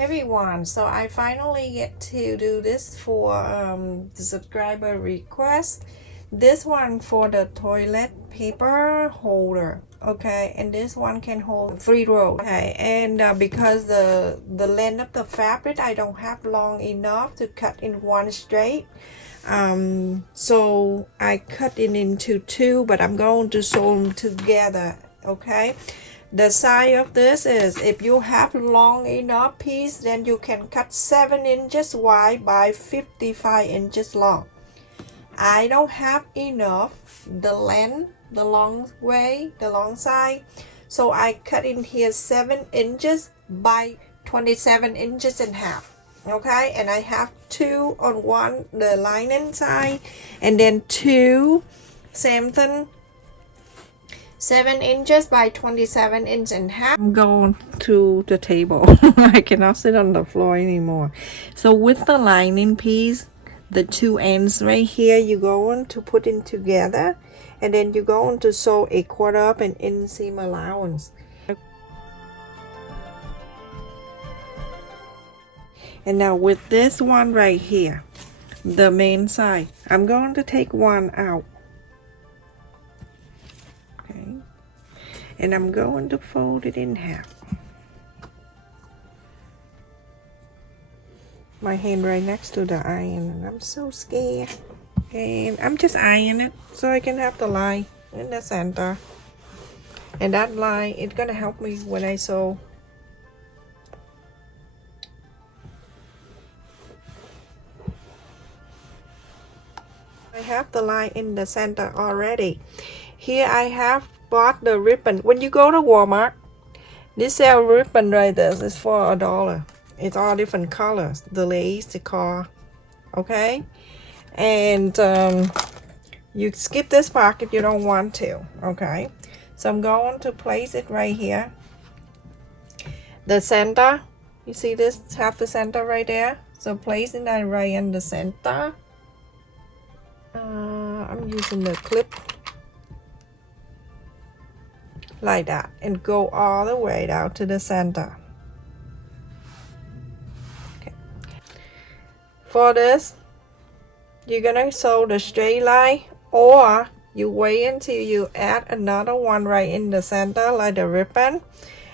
everyone, so I finally get to do this for the subscriber request. This one for the toilet paper holder, okay, and this one can hold 3 rows, okay. And because the length of the fabric I don't have long enough to cut in one straight, so I cut it into 2, but I'm going to sew them together, okay. The size of this is, if you have long enough piece, then you can cut 7 inches wide by 55 inches long. I don't have enough the length, the long side, so I cut in here 7 inches by 27 inches and half, okay. And I have 2 on one, the lining side, and then 2 same thing, 7 inches by 27 inches and half. I'm going to the table. I cannot sit on the floor anymore. So with the lining piece, the 2 ends right here, you're going to put in together, and then you're going to sew a 1/4 up an inseam allowance. And now with this one right here, the main side, I'm going to take one out. And I'm going to fold it in half. My hand right next to the iron, and I'm so scared. And I'm just ironing it so I can have the line in the center. And that line is gonna help me when I sew. I have the line in the center already. Here I have bought the ribbon. When you go to Walmart, this sell ribbon right there is for $1. It's all different colors, the lace, the car, okay. And you skip this part if you don't want to, okay. So I'm going to place it right here, the center. You see this have the center right there, so placing that right in the center. I'm using the clip like that, and go all the way down to the center. Okay. For this, you're gonna sew the straight line, or you wait until you add another one right in the center like the ribbon,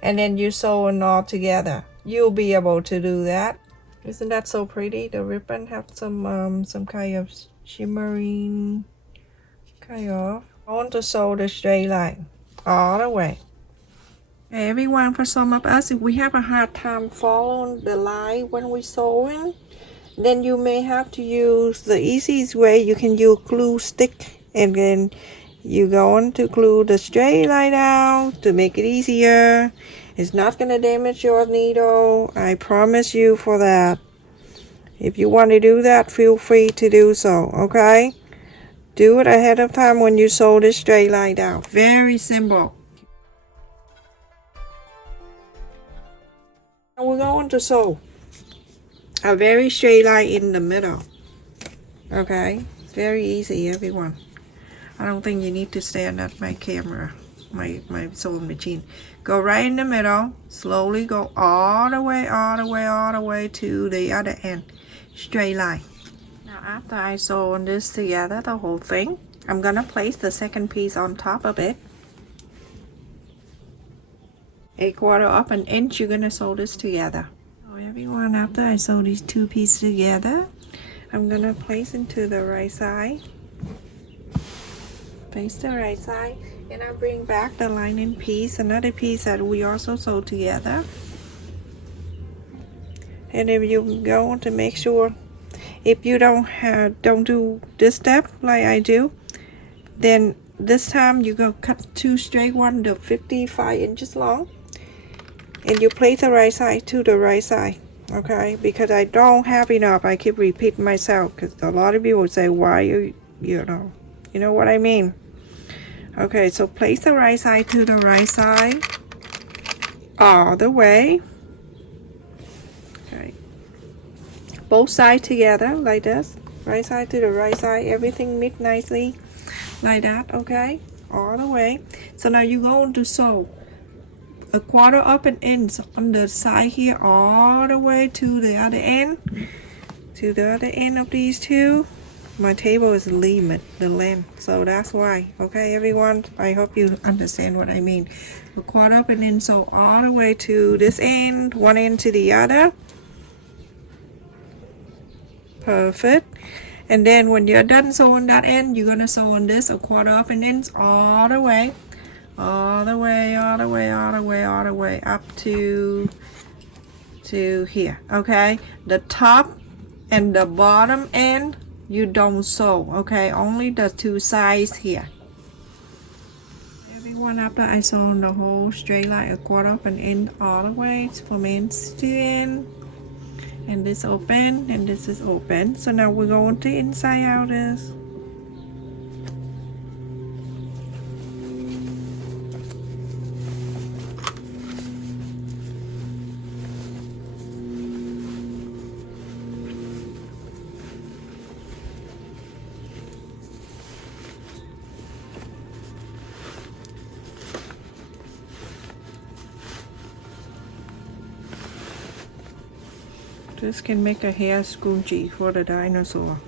and then you sew it all together. You'll be able to do that. Isn't that so pretty? The ribbon have some kind of shimmering kind of. I want to sew the straight line all the way. Everyone, for some of us, if we have a hard time following the line when we're sewing, then you may have to use the easiest way. You can use glue stick, and then you're going to glue the straight line down to make it easier. It's not going to damage your needle, I promise you for that. If you want to do that, feel free to do so, okay? Do it ahead of time when you sew this straight line down. Very simple. Now we're going to sew a very straight line in the middle. Okay? It's very easy, everyone. I don't think you need to stand at my camera, my sewing machine. Go right in the middle. Slowly go all the way to the other end. Straight line. Now after I sew this together, the whole thing, I'm gonna place the second piece on top of it. 1/4 up an inch, you're gonna sew this together. So everyone, after I sew these 2 pieces together, I'm gonna place into the right side. Place the right side, and I bring back the lining piece, another piece that we also sew together. And if you go to make sure, if you don't do this step like I do, then this time you go cut 2 straight one to 55 inches long, and you place the right side to the right side, okay? Because I don't have enough. I keep repeating myself because a lot of people say, why you know what I mean. Okay, so place the right side to the right side all the way. Okay, both sides together like this, right side to the right side, everything mix nicely like that, okay, all the way. So now you're going to sew a 1/4 open ends on the side here all the way to the other end, to the other end of these two. My table is limit the length, so that's why. Okay, everyone, I hope you understand what I mean. A 1/4 open end, so all the way to this end, one end to the other. Perfect. And then when you're done sewing that end, you're gonna sew on this a 1/4 open ends all the way, all the way, all the way, all the way, all the way up to here. Okay, the top and the bottom end you don't sew. Okay, only the two sides here. Everyone, after I sew on the whole straight line a 1/4 open end all the way from end to end, and this open and this is open. So now we're going to inside out this. This can make a hair scrunchie for the dinosaur.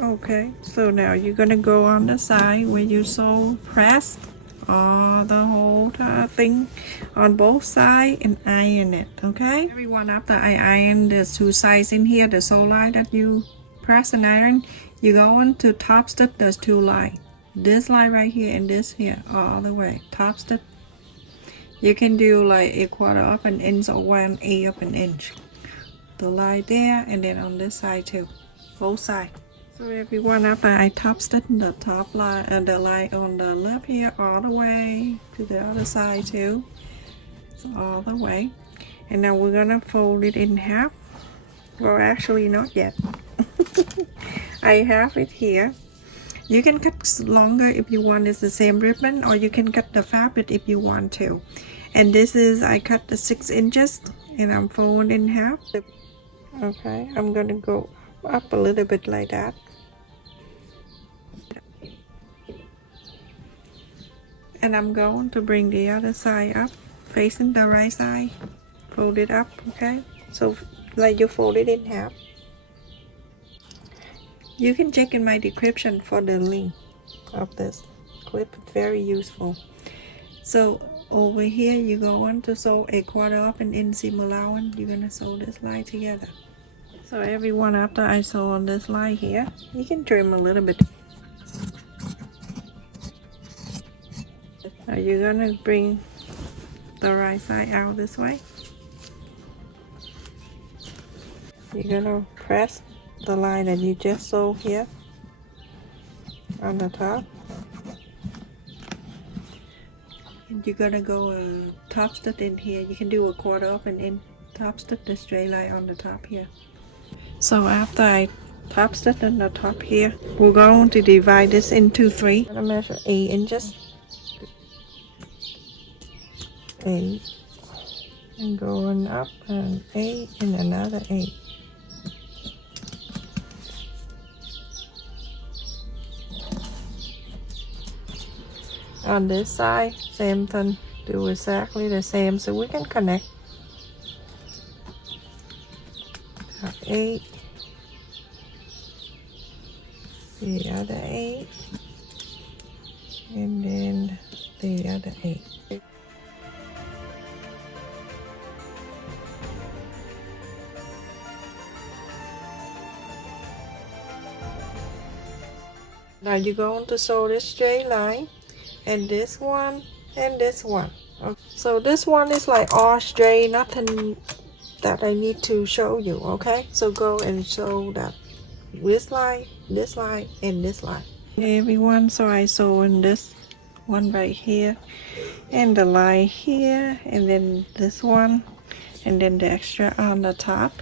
Okay, so now you're gonna go on the side where you sew press the whole thing on both sides and iron it. Okay, everyone, after I iron the two sides in here, the sew line that you press and iron, you go on to top stitch those two lines, this line right here and this here, all the way top stitch. You can do like a 1/4 open inch or 1/8 open inch, the line there, and then on this side too, both sides. So everyone, after I top stitch the top line and the line on the left here all the way to the other side too, so all the way, and now we're gonna fold it in half. Well, actually not yet. I have it here. You can cut longer if you want. It's the same ribbon, or you can cut the fabric if you want to. And this is, I cut the 6 inches and I'm folding in half. Okay, I'm gonna go up a little bit like that. And I'm going to bring the other side up, facing the right side. Fold it up, okay? So like you fold it in half. You can check in my description for the link of this clip. It's very useful. So over here you go on to sew a 1/4 open in seam allowance. You're gonna sew this line together. So everyone, after I sew on this line here, you can trim a little bit. Now you're gonna bring the right side out this way. You're gonna press the line that you just sewed here on the top, and you're gonna go top stitch in here. You can do a 1/4 open in top stitch the straight line on the top here. So after I top stitch on the top here, we're going to divide this into 3. I'm gonna measure 8 inches, 8, and going up and 8 and another 8. On this side, same thing, do exactly the same, so we can connect. 8, the other 8, and then the other 8. Now you're going to sew this straight line, and this one, and this one. Okay. So this one is like all straight, nothing that I need to show you. Okay, so go and sew that this line, and this line. Okay, everyone, so I sew in this one right here, and the line here, and then this one, and then the extra on the top.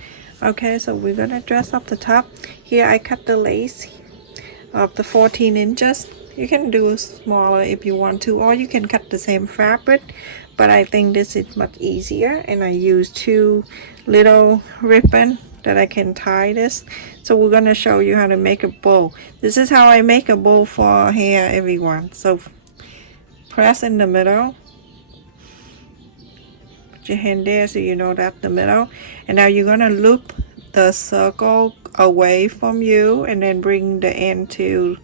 Okay, so we're gonna dress up the top. Here I cut the lace of the 14 inches. You can do smaller if you want to, or you can cut the same fabric, but I think this is much easier, and I use 2 little ribbon that I can tie this. So we're gonna show you how to make a bow. This is how I make a bow for hair, everyone. So press in the middle, put your hand there so you know that's the middle, and now you're gonna loop the circle away from you and then bring the end to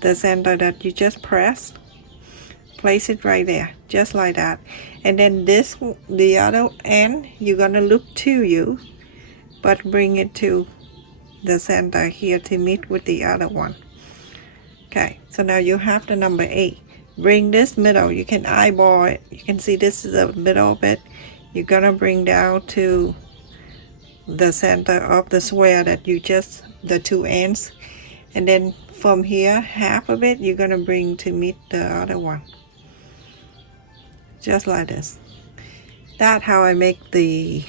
the center that you just pressed. Place it right there, just like that. And then this, the other end, you're gonna loop to you, but bring it to the center here to meet with the other one. Okay, so now you have the number 8. Bring this middle, you can eyeball it. You can see this is the middle of it. You're gonna bring down to the center of the square that you just, the 2 ends. And then from here, half of it, you're gonna bring to meet the other one. Just like this. That's how I make the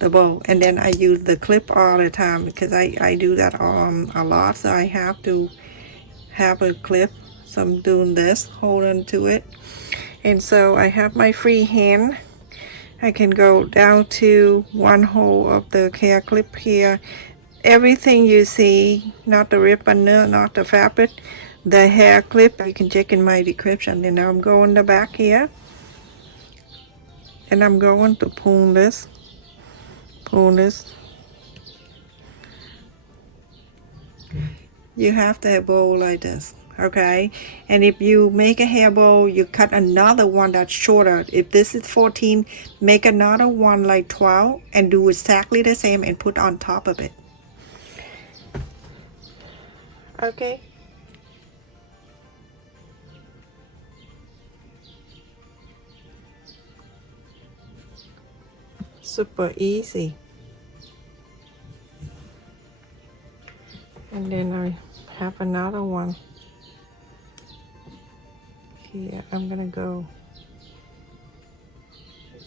bow. And then I use the clip all the time because I do that a lot, so I have to have a clip. So I'm doing this, hold on to it. And so I have my free hand. I can go down to one hole of the hair clip here. Everything you see, not the ribbon, not the fabric, the hair clip, you can check in my description. And now I'm going the back here. And I'm going to pull this. You have to have a bow like this, okay? And if you make a hair bow, you cut another one that's shorter. If this is 14, make another one like 12 and do exactly the same and put on top of it. Okay. Super easy. And then I have another one here. I'm gonna go,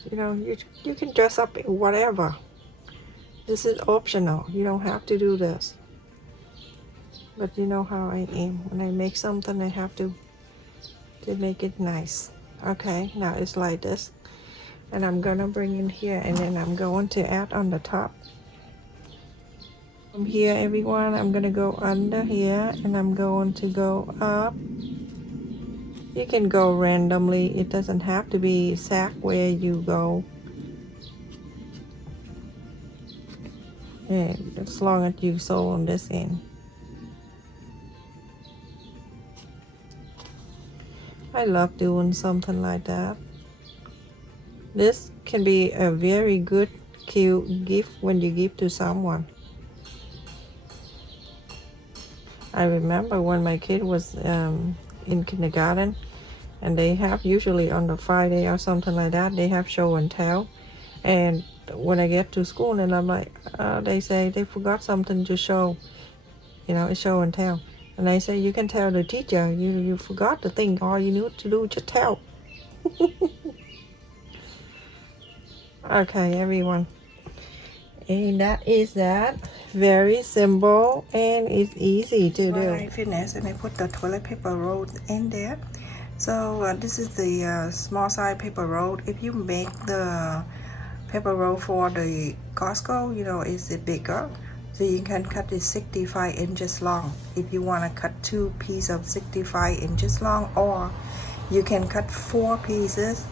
you know, you can dress up in whatever. This is optional. You don't have to do this. But you know how I am. When I make something, I have to make it nice. Okay, now it's like this. And I'm gonna bring in here, and then I'm going to add on the top. From here, everyone, I'm gonna go under here, and I'm going to go up. You can go randomly. It doesn't have to be exact where you go. And as long as you sew on this end. I love doing something like that. This can be a very good, cute gift when you give to someone. I remember when my kid was in kindergarten, and they have usually on the Friday or something like that, they have show and tell. And when I get to school and I'm like, they say they forgot something to show, you know, it's show and tell. And I say, you can tell the teacher, you forgot the thing, all you need to do is just tell. Okay, everyone. And that is that. Very simple and it's easy to do. I finished and I put the toilet paper roll in there. So this is the small size paper roll. If you make the paper roll for the Costco, you know, it's bigger. So you can cut it 65 inches long. If you want to cut 2 pieces of 65 inches long, or you can cut 4 pieces,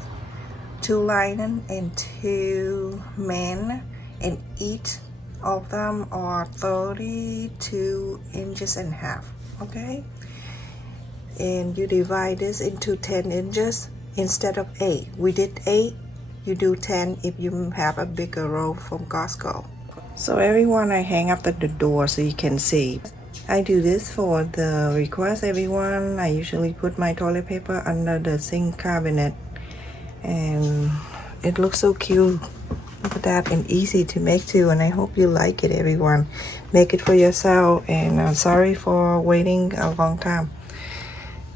2 linen and 2 men, and each of them are 32 inches and a half. Okay, and you divide this into 10 inches instead of 8. We did 8, you do 10 if you have a bigger roll from Costco. So everyone, I hang up at the door so you can see. I do this for the request, everyone. I usually put my toilet paper under the sink cabinet, and it looks so cute. Look at that, and easy to make too, and I hope you like it, everyone. Make it for yourself, and I'm sorry for waiting a long time.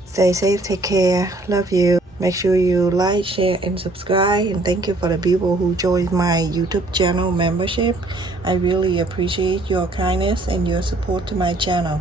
Stay safe, take care, love you. Make sure you like, share, and subscribe, and thank you for the people who joined my YouTube channel membership. I really appreciate your kindness and your support to my channel.